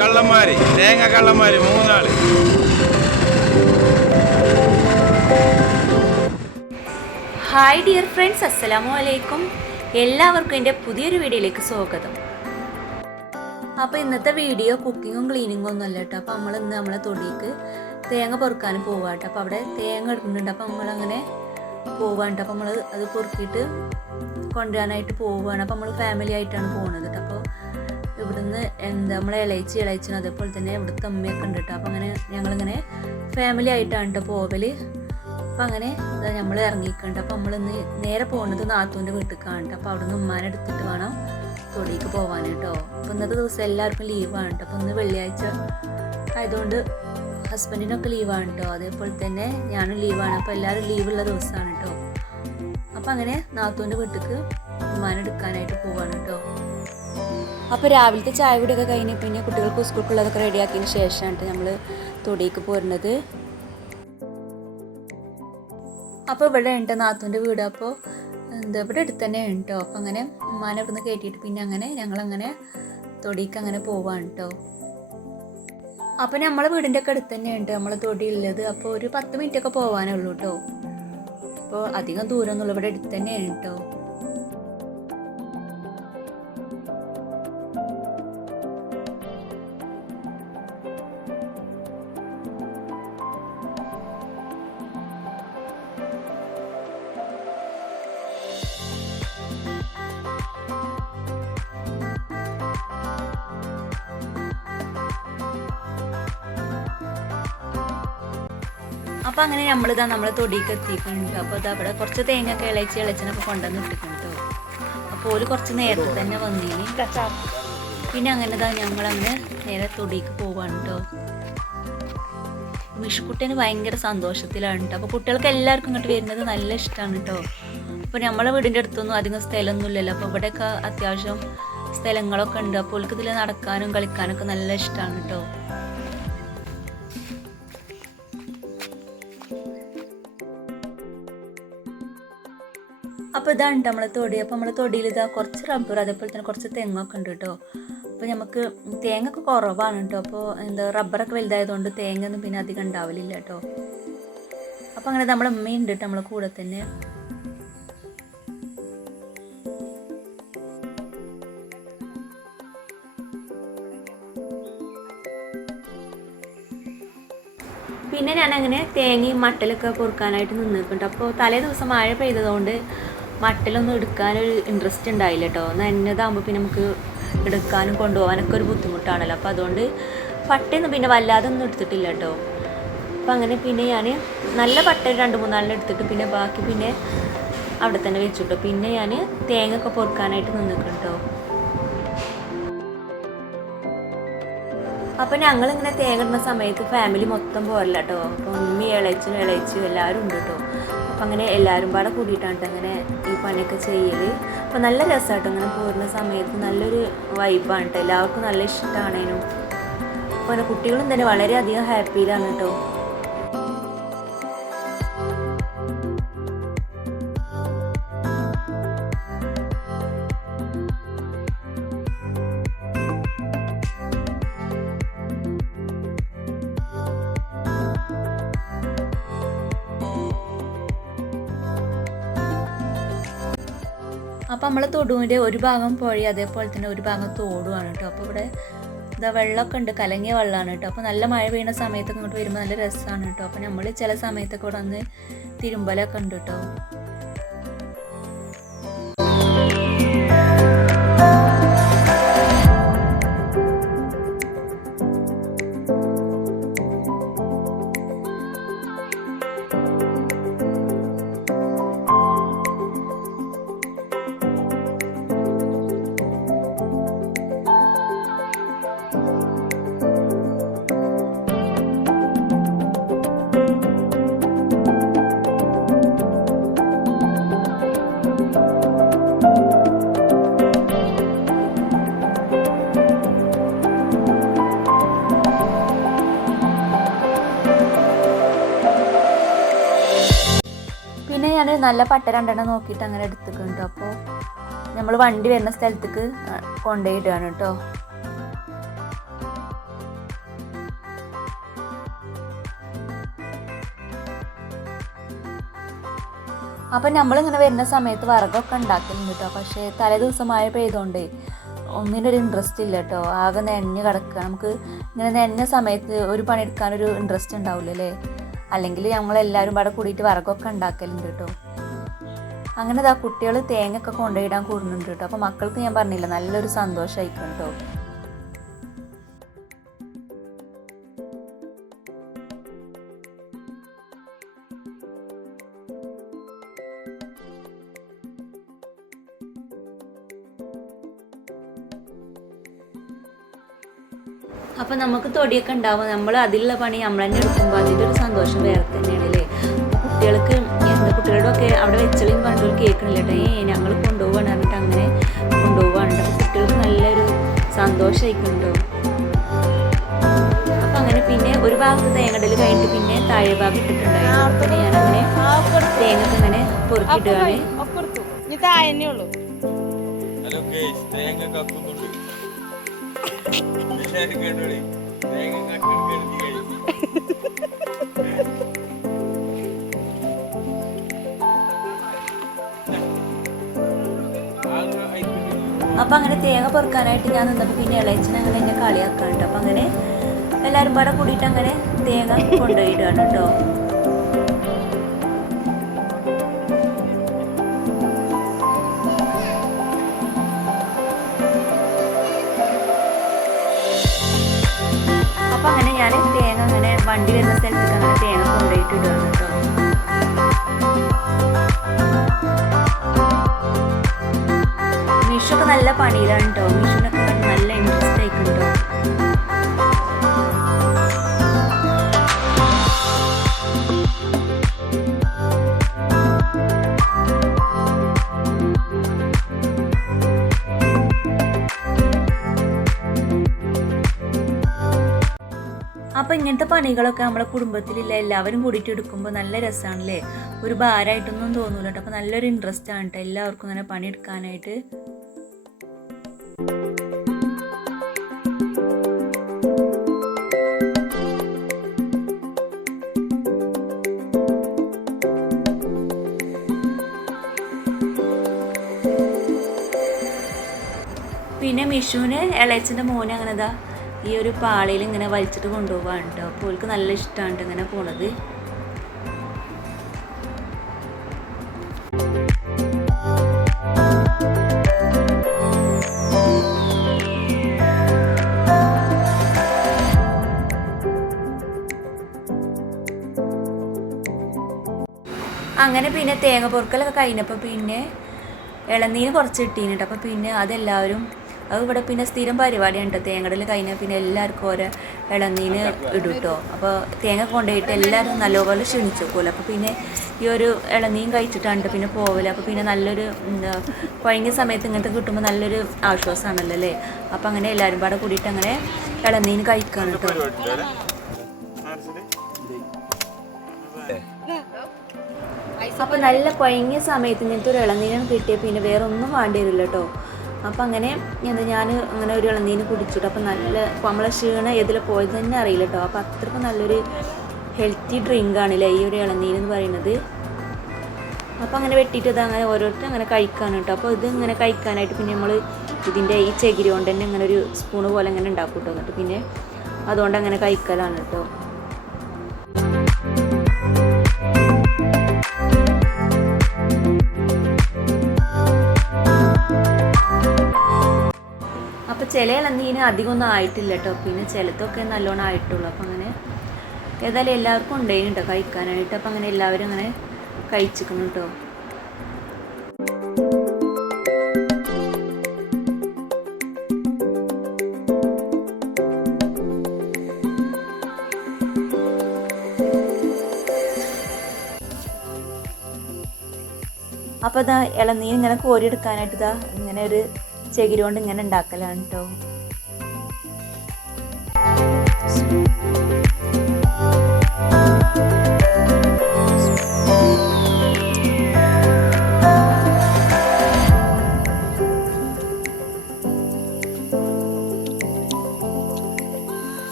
കള്ളന്മാര് തേങ്ങ കള്ളന്മാര് 3 ആള്. Hi dear friends, അസ്സലാമു അലൈക്കും. എല്ലാവർക്കും എൻ്റെ പുതിയൊരു വീഡിയോയിലേക്ക് സ്വാഗതം. അപ്പോൾ ഇന്നത്തെ വീഡിയോ കുക്കിങ്ങും ക്ലീനിങ്ങും ഒന്നും അല്ല കേട്ടോ. അപ്പോൾ നമ്മളിന്ന് നമ്മളെ തൊടിക്ക് തേങ്ങ പൊറുക്കാൻ പോവാം കേട്ടോ. അപ്പോൾ അവിടെ തേങ്ങ എടുക്കുന്നുണ്ട്. അപ്പോൾ നമ്മളങ്ങനെ പോവാണ് കേട്ടോ. അപ്പോൾ നമ്മൾ അത് പൊറുക്കിയിട്ട് കൊണ്ടുവരാനായിട്ട് പോവുകയാണ്. അപ്പോൾ നമ്മൾ ഫാമിലി ആയിട്ടാണ് പോകുന്നത് കേട്ടോ. അപ്പോൾ ഇവിടുന്ന് നമ്മളെ ഇളയിച്ചിന് അതേപോലെ തന്നെ ഇവിടുത്തെ അമ്മയൊക്കെ ഉണ്ട് കേട്ടോ. അപ്പോൾ അങ്ങനെ ഞങ്ങളിങ്ങനെ ഫാമിലി ആയിട്ടാണ് കേട്ടോ പോവൽ. അപ്പോൾ അങ്ങനെ നമ്മൾ ഇറങ്ങിയിട്ടുണ്ട്. അപ്പോൾ നമ്മളിന്ന് നേരെ പോകുന്നത് നാത്തൂൻ്റെ വീട്ടിൽ കാണട്ടെ. അപ്പോൾ അവിടെ നിന്ന് ഉമ്മാനെ എടുത്തിട്ട് വേണം തൊടിക്ക് പോകാൻ കേട്ടോ. അപ്പോൾ ഇന്നത്തെ ദിവസം എല്ലാവർക്കും ലീവാണ് കേട്ടോ. അപ്പോൾ ഇന്ന് വെള്ളിയാഴ്ച ആയതുകൊണ്ട് ഹസ്ബൻഡിനൊക്കെ ലീവാണ് കേട്ടോ. അതേപോലെ തന്നെ ഞാനും ലീവാണ്. അപ്പോൾ എല്ലാവരും ലീവുള്ള ദിവസമാണ് കേട്ടോ. അപ്പോൾ അങ്ങനെ നാത്തൂൻ്റെ വീട്ടിലേക്ക് ഉമ്മാനെ എടുക്കാനായിട്ട് പോവാണ് കേട്ടോ. അപ്പോൾ രാവിലത്തെ ചായ കൂടിയൊക്കെ കഴിഞ്ഞ് പിന്നെ കുട്ടികൾക്ക് സ്കൂൾക്കുള്ളതൊക്കെ റെഡിയാക്കിയതിന് ശേഷമാണ് നമ്മൾ തൊടിക്ക് പോരുന്നത്. അപ്പോൾ ഇവിടെ ഉണ്ട് നാത്തൂൻ്റെ വീട്. അപ്പോൾ ഇവിടെ അടുത്ത് തന്നെ ഉണ്ട് കേട്ടോ. അപ്പോൾ അങ്ങനെ ഉമ്മാനെ ഇവിടുന്ന് കയറ്റിയിട്ട് പിന്നെ അങ്ങനെ ഞങ്ങളങ്ങനെ തൊടിക്ക് അങ്ങനെ പോവാണ് കേട്ടോ. അപ്പോൾ നമ്മളെ വീടിൻ്റെ ഒക്കെ അടുത്ത് തന്നെ ഉണ്ട് നമ്മളെ തൊടി ഉള്ളത്. അപ്പോൾ ഒരു 10 മിനിറ്റൊക്കെ പോകാനേ ഉള്ളൂ കേട്ടോ. അപ്പോൾ അധികം ദൂരമൊന്നുമില്ല, ഇവിടെ അടുത്ത് തന്നെയാണ് കേട്ടോ. അപ്പോൾ അങ്ങനെ നമ്മളിതാ നമ്മളെ തൊടിക്ക് എത്തിയിട്ടുണ്ട്. അപ്പോൾ ഇത് അവിടെ കുറച്ച് തേങ്ങയൊക്കെ ഇളച്ചനൊക്കെ കൊണ്ടുവന്ന് ഇട്ടിട്ടുണ്ട്. അപ്പോൾ ഒരു കുറച്ച് നേരത്തെ തന്നെ വന്നീനി. പിന്നെ അങ്ങനെ ഇതാ ഞങ്ങളങ്ങനെ നേരെ തൊടിക്ക് പോവാണ് കേട്ടോ. വിഷുക്കുട്ടന് ഭയങ്കര സന്തോഷത്തിലാണ് കേട്ടോ. അപ്പോൾ കുട്ടികൾക്ക് എല്ലാവർക്കും ഇങ്ങോട്ട് വരുന്നത് നല്ല ഇഷ്ടമാണ് കേട്ടോ. അപ്പോൾ നമ്മളെ വീടിൻ്റെ അടുത്തൊന്നും അധികം സ്ഥലമൊന്നും ഇല്ലല്ലോ. അപ്പോൾ ഇവിടെയൊക്കെ അത്യാവശ്യം സ്ഥലങ്ങളൊക്കെ ഉണ്ട്. അപ്പോൾ അവർക്ക് ഇതിൽ നടക്കാനും കളിക്കാനൊക്കെ നല്ല ഇഷ്ടമാണ് കേട്ടോ. അപ്പോൾ ഇതാണ് നമ്മളെ തൊടി. അപ്പോൾ നമ്മളെ തൊടിയിൽ ഇതാ കുറച്ച് റബ്ബർ അതേപോലെ തന്നെ കുറച്ച് തെങ്ങൊക്കെ ഉണ്ട് കേട്ടോ. അപ്പോൾ നമുക്ക് തേങ്ങയൊക്കെ കുറവാണ് കേട്ടോ. അപ്പോൾ റബ്ബറൊക്കെ വലുതായതുകൊണ്ട് തേങ്ങയൊന്നും പിന്നെ അധികം ഉണ്ടാവലില്ല കേട്ടോ. അപ്പോൾ അങ്ങനെ നമ്മളെ അമ്മയുണ്ട് കേട്ടോ നമ്മളെ കൂടെ തന്നെ. പിന്നെ ഞാനങ്ങനെ തേങ്ങയും മട്ടലൊക്കെ പൊറുക്കാനായിട്ട് നിന്നിട്ടുണ്ട്. അപ്പോൾ തലേ ദിവസം മഴ പെയ്തതുകൊണ്ട് മട്ടലൊന്നും എടുക്കാനൊരു ഇൻട്രസ്റ്റ് ഉണ്ടായില്ല കേട്ടോ. നനഞ്ഞതാകുമ്പോൾ പിന്നെ നമുക്ക് എടുക്കാനും കൊണ്ടുപോകാനൊക്കെ ഒരു ബുദ്ധിമുട്ടാണല്ലോ. അപ്പോൾ അതുകൊണ്ട് പട്ടയൊന്നും പിന്നെ വല്ലാതെ ഒന്നും എടുത്തിട്ടില്ല കേട്ടോ. അപ്പോൾ അങ്ങനെ പിന്നെ ഞാൻ നല്ല പട്ട 2-3 എടുത്തിട്ട് പിന്നെ ബാക്കി പിന്നെ അവിടെ തന്നെ വെച്ചിട്ടോ. പിന്നെ ഞാൻ തേങ്ങയൊക്കെ പൊറുക്കാനായിട്ട് നിന്നിട്ടുണ്ട് കേട്ടോ. അപ്പോൾ ഞങ്ങളിങ്ങനെ തേങ്ങ ഇടുന്ന സമയത്ത് ഫാമിലി മൊത്തം പോരല്ല കേട്ടോ. അപ്പോൾ ഉമ്മി ഇളച്ചും എല്ലാവരും ഉണ്ട് കേട്ടോ. അപ്പം അങ്ങനെ എല്ലാവരും പാടെ കൂടിയിട്ടാണ് അങ്ങനെ ഈ പണിയൊക്കെ ചെയ്യൽ. അപ്പോൾ നല്ല രസമായിട്ടോ അങ്ങനെ പോരുന്ന സമയത്ത് നല്ലൊരു വൈബാണ് കേട്ടോ. എല്ലാവർക്കും നല്ല ഇഷ്ടമാണേനും. അപ്പോൾ കുട്ടികളും തന്നെ വളരെയധികം ഹാപ്പിയിലാണ് കേട്ടോ. അപ്പോൾ നമ്മൾ തൊടുവിൻ്റെ ഒരു ഭാഗം പുഴ അതേപോലെ തന്നെ ഒരു ഭാഗം തോടുമാണ് കേട്ടോ. അപ്പോൾ ഇവിടെ ഇതാ വെള്ളമൊക്കെ ഉണ്ട്, കലങ്ങിയ വെള്ളമാണ് കേട്ടോ. അപ്പോൾ നല്ല മഴ പെയ്യുന്ന സമയത്തൊക്കെ ഇങ്ങോട്ട് വരുമ്പോൾ നല്ല രസമാണ് കേട്ടോ. അപ്പോൾ നമ്മൾ ചില സമയത്തൊക്കെ ഇവിടെ വന്ന് തിരുമ്പലൊക്കെ ഉണ്ട് കേട്ടോ. ഞാൻ നല്ല പട്ട 2 നോക്കിയിട്ട് അങ്ങനെ എടുത്തിട്ടുണ്ട്. അപ്പോൾ നമ്മൾ വണ്ടി വരുന്ന സ്ഥലത്തേക്ക് കൊണ്ടുപോയിടുകയാണ് കേട്ടോ. അപ്പം നമ്മളിങ്ങനെ വരുന്ന സമയത്ത് വിറകൊക്കെ ഉണ്ടാക്കലുണ്ട് കേട്ടോ. പക്ഷേ തലേ ദിവസം മഴ പെയ്തുകൊണ്ട് ഒന്നിനൊരു ഇൻട്രസ്റ്റ് ഇല്ല കേട്ടോ. ആകെ നനഞ്ഞ് കിടക്കുക. നമുക്ക് ഇങ്ങനെ നനഞ്ഞ സമയത്ത് ഒരു പണിയെടുക്കാനൊരു ഇൻട്രസ്റ്റ് ഉണ്ടാവില്ലല്ലേ. അല്ലെങ്കിൽ ഞങ്ങളെല്ലാവരും ഇവിടെ കൂടിയിട്ട് വിറകൊക്കെ ഉണ്ടാക്കലുണ്ട് കേട്ടോ. അങ്ങനെ ഇതാ കുട്ടികൾ തേങ്ങയൊക്കെ കൊണ്ടുപോയിടാൻ കൂടുന്നുണ്ട് കേട്ടോ. അപ്പോൾ മക്കൾക്ക് ഞാൻ പറഞ്ഞില്ല നല്ലൊരു സന്തോഷമായിരിക്കും കേട്ടോ. അപ്പം നമുക്ക് തൊടിയൊക്കെ ഉണ്ടാവും, നമ്മൾ അതിലുള്ള പണി നമ്മൾ തന്നെ എടുക്കുമ്പോൾ അതിൻ്റെ ഒരു സന്തോഷം വേറെ തന്നെയാണ് അല്ലേ. കുട്ടികൾക്ക് കുട്ടികളുടെ ഒക്കെ അവിടെ വെച്ചളിയും പറഞ്ഞിട്ട് കേൾക്കണില്ല കേട്ടോ. ഞങ്ങൾ കൊണ്ടുപോകാൻ പറഞ്ഞിട്ട് അങ്ങനെ കൊണ്ടുപോകാനുണ്ട്. അപ്പോൾ കുട്ടികൾക്ക് നല്ലൊരു സന്തോഷമായിക്കുണ്ടോ. അപ്പം അങ്ങനെ പിന്നെ ഒരു ഭാഗത്ത് തേങ്ങടൽ കഴിഞ്ഞിട്ട് പിന്നെ താഴെ ഭാഗം ഇട്ടിട്ടുണ്ടായിരുന്നു. പിന്നെ ഞാനങ്ങനെ തേങ്ങക്ക് ഇങ്ങനെ പൊറുക്കിയിടുകയാണ്. അപ്പം അങ്ങനെ തേങ്ങ പൊറുക്കാനായിട്ട് ഞാൻ നിന്നപ്പോൾ പിന്നെ ഇളയച്ചൻ അങ്ങനെ എന്നെ കളിയാക്കാനുണ്ട്. അപ്പം അങ്ങനെ എല്ലാവരും പാടെ കൂടിയിട്ട് അങ്ങനെ തേങ്ങ കൊണ്ടുപോയിടുകയാണ് കേട്ടോ. അപ്പം അങ്ങനെ ഞാൻ തേങ്ങ അങ്ങനെ വണ്ടി വരുന്ന സ്ഥലത്തേക്ക് അങ്ങനെ തേങ്ങ കൊണ്ടുപോയിട്ട് ഇടുകയാണ് കേട്ടോ. മിഷൊക്കെ നല്ല പണിയിലാണ് കേട്ടോ. മിഷുനൊക്കെ നല്ല ഇൻട്രസ്റ്റ് ആയിക്കുണ്ടോ. അപ്പം ഇങ്ങനത്തെ പണികളൊക്കെ നമ്മുടെ കുടുംബത്തിലില്ല എല്ലാവരും കൂടിയിട്ട് എടുക്കുമ്പോൾ നല്ല രസമാണല്ലേ. ഒരു ഭാരമായിട്ടൊന്നും തോന്നൂല കേട്ടോ. അപ്പം നല്ലൊരു ഇൻട്രസ്റ്റ് ആണ് കേട്ടോ എല്ലാവർക്കും ഇങ്ങനെ പണിയെടുക്കാനായിട്ട്. പിന്നെ മിഷുവിന് ഇളയച്ചൻ്റെ മോനെ അങ്ങനെ ഇതാ ഈ ഒരു പാളയിൽ ഇങ്ങനെ വലിച്ചിട്ട് കൊണ്ടുപോകാൻ കേട്ടോ. അപ്പോൾ അവൾക്ക് നല്ല ഇഷ്ടമാണ് ഇങ്ങനെ പോണത്. അങ്ങനെ പിന്നെ തേങ്ങ പൊറുക്കലൊക്കെ കഴിഞ്ഞപ്പോൾ പിന്നെ ഇളനീര് കുറച്ച് കിട്ടീന് കേട്ടോ. അപ്പോൾ പിന്നെ അതെല്ലാവരും അത് ഇവിടെ പിന്നെ സ്ഥിരം പരിപാടിയാണ് കേട്ടോ. തേങ്ങടൽ കഴിഞ്ഞാൽ പിന്നെ എല്ലാവർക്കും ഓരോ ഇളനീര് ഇടും കേട്ടോ. അപ്പോൾ തേങ്ങ കൊണ്ടുപോയിട്ട് എല്ലാവരും നല്ലപോലെ ക്ഷണിച്ചു പോലും. അപ്പോൾ പിന്നെ ഈ ഒരു ഇളനീരും കഴിച്ചിട്ടാണ് പിന്നെ പോവില്ല. അപ്പോൾ പിന്നെ നല്ലൊരു കുഴങ്ങിയ സമയത്ത് ഇങ്ങനത്തെ കിട്ടുമ്പോൾ നല്ലൊരു ആശ്വാസമാണല്ലോ അല്ലേ. അപ്പോൾ അങ്ങനെ എല്ലാവരും പാടെ കൂടിയിട്ട് അങ്ങനെ ഇളനീര് കഴിക്കാണ് കേട്ടോ. അപ്പോൾ നല്ല കുഴങ്ങിയ സമയത്ത് ഇങ്ങനത്തെ ഒരു ഇളനീരാണ് കിട്ടിയ പിന്നെ വേറെ ഒന്നും വേണ്ടി വരില്ല കേട്ടോ. അപ്പം അങ്ങനെ ഞാൻ അങ്ങനെ ഒരു ഇളനീര് കുടിച്ചിട്ട് അപ്പം നല്ല നമ്മളെ ക്ഷീണം ഏതിൽ പോയത് തന്നെ അറിയില്ല കേട്ടോ. അപ്പം അത്രയ്ക്കും നല്ലൊരു ഹെൽത്തി ഡ്രിങ്ക് ആണല്ലേ ഈ ഒരു ഇളനീര് എന്ന് പറയുന്നത്. അപ്പം അങ്ങനെ വെട്ടിയിട്ട് ഇത് അങ്ങനെ ഓരോരുത്തരും അങ്ങനെ കഴിക്കാണ് കേട്ടോ. അപ്പോൾ ഇത് ഇങ്ങനെ കഴിക്കാനായിട്ട് പിന്നെ നമ്മൾ ഇതിൻ്റെ ഈ ചകിരി കൊണ്ട് തന്നെ ഇങ്ങനെ ഒരു സ്പൂണ് പോലെ അങ്ങനെ ഉണ്ടാക്കും കേട്ടോ. എന്നിട്ട് പിന്നെ അതുകൊണ്ട് അങ്ങനെ കഴിക്കലാണ് കേട്ടോ. അപ്പോൾ ചില ഇളനീര് അധികമൊന്നും ആയിട്ടില്ല കേട്ടോ. പിന്നെ ചിലതൊക്കെ നല്ലോണം ആയിട്ടുള്ളൂ. അപ്പം അങ്ങനെ ഏതായാലും എല്ലാവർക്കും ഉണ്ടായിരുന്നു കേട്ടോ കഴിക്കാനായിട്ട്. അപ്പം അങ്ങനെ എല്ലാവരും അങ്ങനെ കഴിച്ചിരിക്കണം കേട്ടോ. അപ്പോൾ ഇതാ ഇളനീര് ഇങ്ങനെ കോരിയെടുക്കാനായിട്ട് ഇതാ ഇങ്ങനെ ഒരു ചകിരി കൊണ്ട് ഇങ്ങനെ ഉണ്ടാക്കലാണ് കേട്ടോ.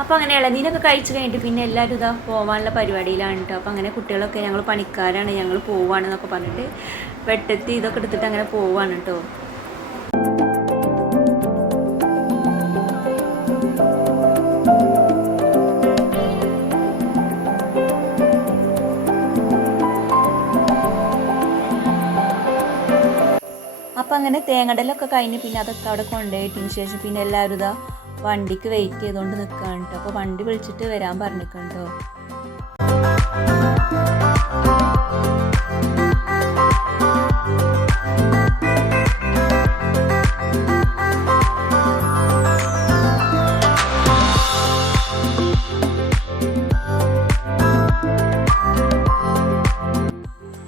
അപ്പം അപ്പോൾ അങ്ങനെ ഇളനീരൊക്കെ കഴിച്ച് കഴിഞ്ഞിട്ട് പിന്നെ എല്ലാവരും ഇതാ പോകാനുള്ള പരിപാടിയിലാണ് കേട്ടോ. അപ്പോൾ അങ്ങനെ കുട്ടികളൊക്കെ ഞങ്ങൾ പണിക്കാരാണ്, ഞങ്ങൾ പോവാണെന്നൊക്കെ പറഞ്ഞിട്ട് വെട്ടെത്തി ഇതൊക്കെ എടുത്തിട്ട് അങ്ങനെ പോവാണ് കേട്ടോ. അപ്പം അങ്ങനെ തേങ്ങടലൊക്കെ കഴിഞ്ഞ് പിന്നെ അതൊക്കെ അവിടെ കൊണ്ടുപോയിട്ടതിന് ശേഷം പിന്നെ എല്ലാവരും ഇതാ വണ്ടിക്ക് വെയിറ്റ് ചെയ്തുകൊണ്ട് നിൽക്കുകയാണ് കേട്ടോ. അപ്പോൾ വണ്ടി വിളിച്ചിട്ട് വരാൻ പറഞ്ഞിട്ടുണ്ടോ.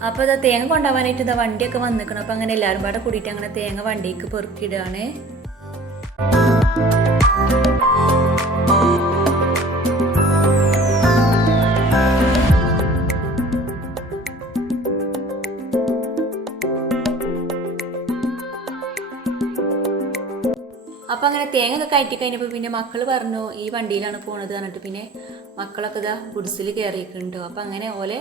അപ്പോൾ ഇതാ തേങ്ങ കൊണ്ടുപോകാനായിട്ട് ഇതാ വണ്ടിയൊക്കെ വന്നിക്കണം. അപ്പോൾ അങ്ങനെ എല്ലാവരും പാടെ കൂടിയിട്ട് അങ്ങനെ തേങ്ങ വണ്ടിക്ക് പെറുക്കിയിടുകയാണ്. അപ്പോൾ അങ്ങനെ തേങ്ങ ഒക്കെ കയറ്റി കഴിഞ്ഞപ്പോൾ പിന്നെ മക്കൾ പറഞ്ഞു ഈ വണ്ടിയിലാണ് പോണത് പറഞ്ഞിട്ട് പിന്നെ മക്കളൊക്കെ ഇതാ ഗുഡ്സിൽ കയറിയിട്ടുണ്ടോ. അപ്പോൾ അങ്ങനെ ഓലെ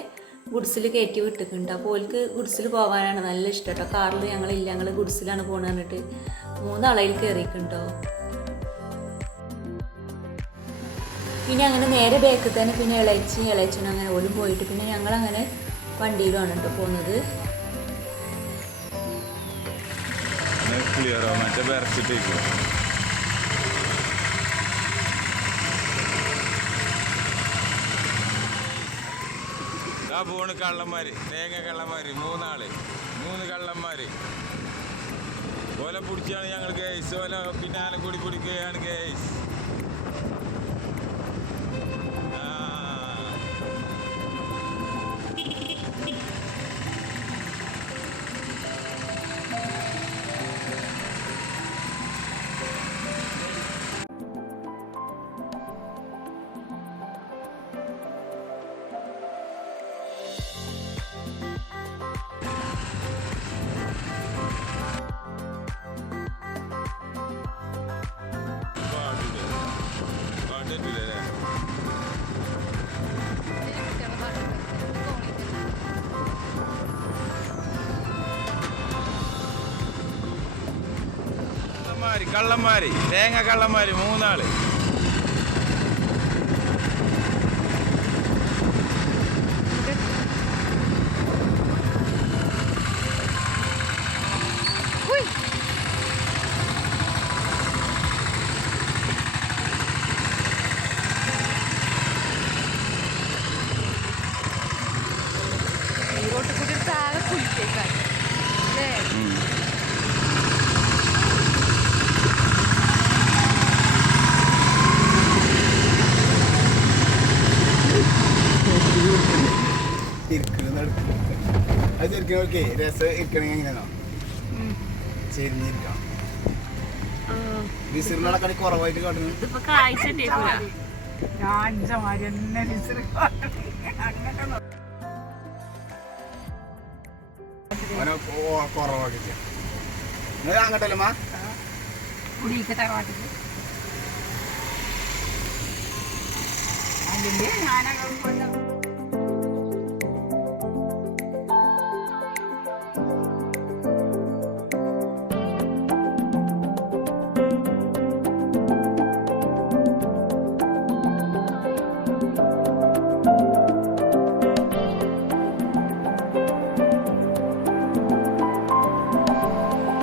ഗുഡ്സിൽ കയറ്റി വിട്ടിട്ടുണ്ട്. അപ്പോൾ ഓൾക്ക് ഗുഡ്സിൽ പോകാനാണ് നല്ല ഇഷ്ടം കേട്ടോ. കാറിൽ ഞങ്ങളില്ല, ഞങ്ങൾ ഗുഡ്സിലാണ് പോകണമെന്ന് പറഞ്ഞിട്ട് 3 ആളയിൽ കയറിയിട്ടുണ്ടോ. പിന്നെ അങ്ങനെ നേരെ ബേക്കിൽ തന്നെ പിന്നെ ഇളച്ചനും അങ്ങനെ ഓലും പോയിട്ട് പിന്നെ ഞങ്ങളങ്ങനെ വണ്ടിയിലാണ് കേട്ടോ പോകുന്നത്. പോണ് കള്ളന്മാര്, തേങ്ങ കള്ളന്മാര്, 3 ആള്, 3 കള്ളന്മാര്. ഓല പിടിച്ചാണ് ഞങ്ങൾ കേസ്, ഓല പിന്നാലെ കൂടി പിടിക്കുകയാണ് കേസ്. കള്ളന്മാര്, തേങ്ങ കള്ളന്മാര്, 3 ആള്. ഓക്കെ രസം ഇരിക്കണെങ്കിൽ എങ്ങനെയാണോ ചെരിഞ്ഞിരിക്കാം. വിസിറിനടക്കടി കുറവായിട്ട് കാട്ടുന്നു. കുറവാക്കി അങ്ങോട്ടല്ലമ്മ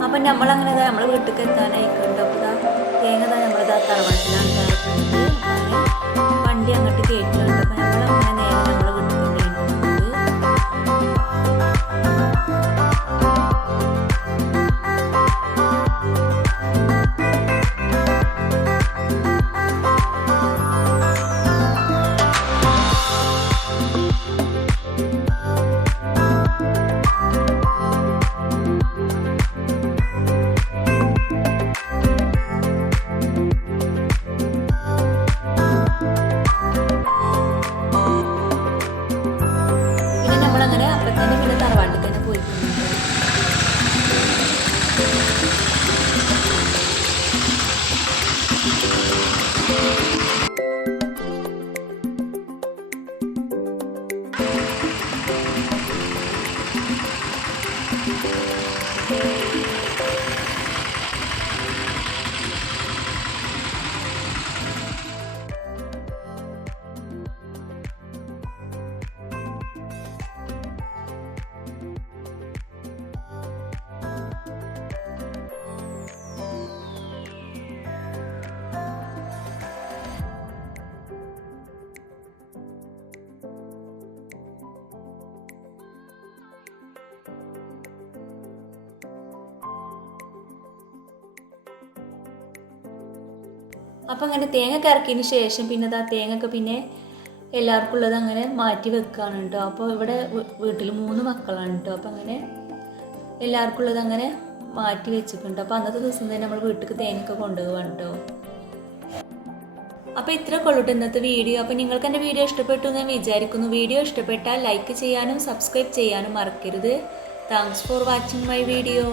അപ്പം നമ്മളങ്ങനെ നമ്മൾ വീട്ടിലേക്ക് എത്താനായിക്കുണ്ട്. അപ്പോൾ തേങ്ങ നമ്മളിതാ തറവാട്ടിലാണ് അങ്ങനെ വണ്ടി അങ്ങോട്ട് കയറ്റുന്നുണ്ട്. അപ്പോൾ നമ്മളങ്ങനെ നേരെ നമ്മളെ വീട്ടിൽ അപ്പം അങ്ങനെ തേങ്ങ കറക്കിയതിന് ശേഷം പിന്നെ ആ തേങ്ങയൊക്കെ പിന്നെ എല്ലാവർക്കും ഉള്ളത് അങ്ങനെ മാറ്റി വെക്കുകയാണ് കേട്ടോ. അപ്പോൾ ഇവിടെ വീട്ടിൽ 3 മക്കളാണ് കേട്ടോ. അപ്പം അങ്ങനെ എല്ലാവർക്കും ഉള്ളത് അങ്ങനെ മാറ്റി വെച്ചിട്ടുണ്ട്. അപ്പോൾ അന്നത്തെ ദിവസം തന്നെ നമ്മൾ വീട്ടിലേക്ക് തേങ്ങയൊക്കെ കൊണ്ടുപോകാണ് കേട്ടോ. അപ്പോൾ ഇത്രയൊക്കെ ഉള്ളൂ ഇന്നത്തെ വീഡിയോ. അപ്പോൾ നിങ്ങൾക്ക് എൻ്റെ വീഡിയോ ഇഷ്ടപ്പെട്ടു എന്ന് ഞാൻ വിചാരിക്കുന്നു. വീഡിയോ ഇഷ്ടപ്പെട്ടാൽ ലൈക്ക് ചെയ്യാനും സബ്സ്ക്രൈബ് ചെയ്യാനും മറക്കരുത്. Thanks for watching my video.